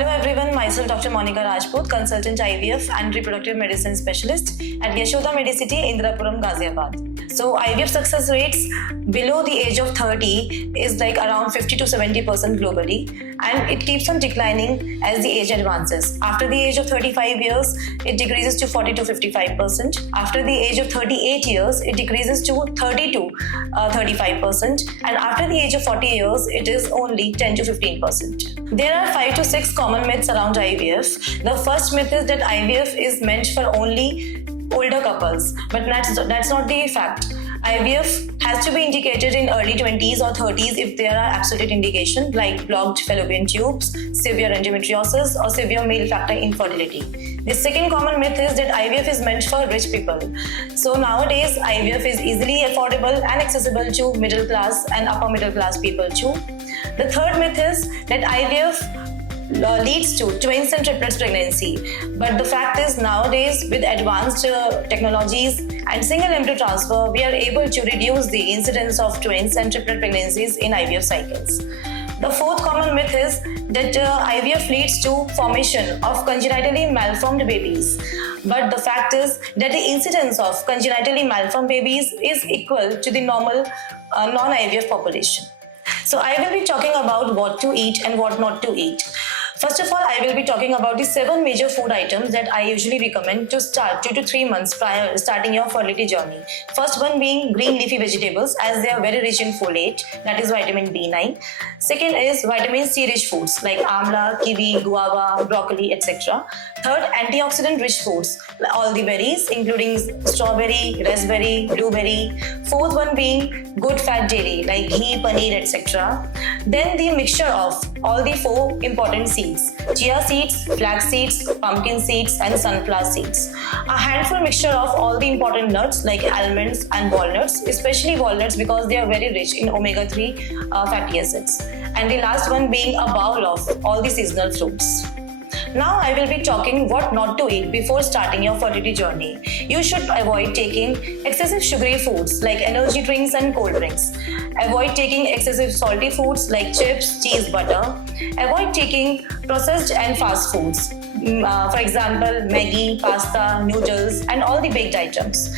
Hello everyone, myself Dr. Monica Rajput, consultant IVF and reproductive medicine specialist at Yashoda Medicity, Indrapuram, Ghaziabad. So IVF success rates below the age of 30 is like around 50 to 70% globally, and it keeps on declining as the age advances. After the age of 35 years, it decreases to 40 to 55%. After the age of 38 years, it decreases to 30 to 35%, and after the age of 40 years, it is only 10 to 15%. There are 5 to 6 common myths around IVF. The first myth is that IVF is meant for only older couples, but that's not the fact. IVF has to be indicated in early 20s or 30s if there are absolute indications like blocked fallopian tubes, severe endometriosis, or severe male factor infertility. The second common myth is that IVF is meant for rich people. So nowadays, IVF is easily affordable and accessible to middle class and upper middle class people too. The third myth is that IVF leads to twins and triplets pregnancy. But the fact is, nowadays with advanced technologies and single embryo transfer, we are able to reduce the incidence of twins and triplet pregnancies in IVF cycles. The fourth common myth is that IVF leads to formation of congenitally malformed babies. But the fact is that the incidence of congenitally malformed babies is equal to the normal non-IVF population. So I will be talking about what to eat and what not to eat. First of all, I will be talking about the 7 major food items that I usually recommend to start 2 to 3 months prior starting your fertility journey. First one being green leafy vegetables, as they are very rich in folate, that is vitamin B9. Second is vitamin C rich foods like amla, kiwi, guava, broccoli, etc. Third, antioxidant rich foods, all the berries including strawberry, raspberry, blueberry. Fourth one being good fat dairy like ghee, paneer, etc. Then the mixture of all the 4 important seeds: chia seeds, flax seeds, pumpkin seeds, and sunflower seeds. A handful mixture of all the important nuts like almonds and walnuts, especially walnuts because they are very rich in omega-3 fatty acids. And the last one being a bowl of all the seasonal fruits. Now I will be talking what not to eat before starting your fertility journey. You should avoid taking excessive sugary foods like energy drinks and cold drinks. Avoid taking excessive salty foods like chips, cheese, butter. Avoid taking processed and fast foods. For example, Maggi, pasta, noodles, and all the baked items.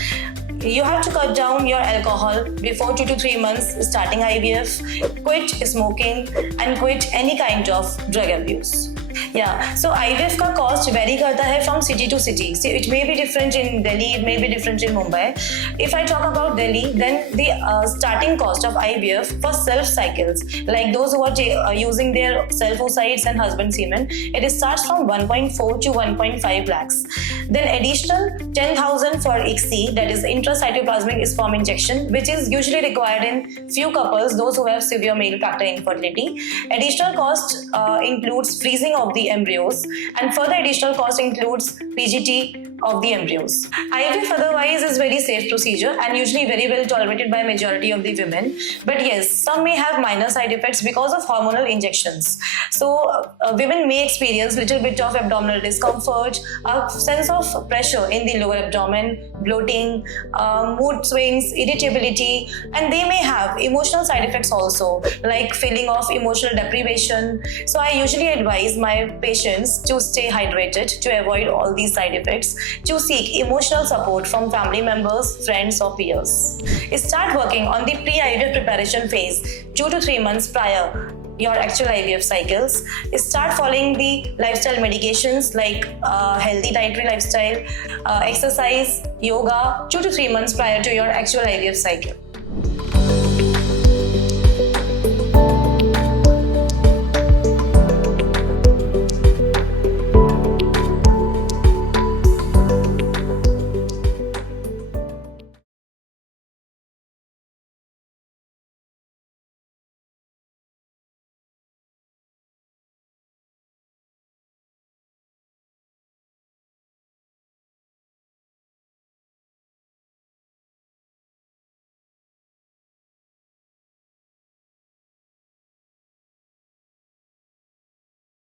You have to cut down your alcohol before 2 to 3 months starting IVF, quit smoking, and quit any kind of drug abuse. Yeah, so IVF का cost vary करता है from city to city. So it may be different in Delhi, it may be different in Mumbai. If I talk about Delhi, then the starting cost of IVF for self cycles, like those who are using their self oocytes and husband semen, it starts from 1.4 to 1.5 lakhs. Then additional 10,000 for ICSI, that is intracytoplasmic sperm injection, which is usually required in few couples, those who have severe male factor infertility. Additional cost includes freezing of the embryos, and further additional cost includes PGT of the embryos. IVF otherwise is very safe procedure and usually very well tolerated by majority of the women. But yes, some may have minor side effects because of hormonal injections. So women may experience little bit of abdominal discomfort, a sense of pressure in the lower abdomen, bloating, mood swings, irritability, and they may have emotional side effects also, like feeling of emotional deprivation. So I usually advise my patients to stay hydrated to avoid all these side effects, to seek emotional support from family members, friends, or peers. Start working on the pre-IVF preparation phase 2 to 3 months prior your actual IVF cycles. Start following the lifestyle medications like healthy dietary lifestyle, exercise, yoga 2 to 3 months prior to your actual IVF cycle.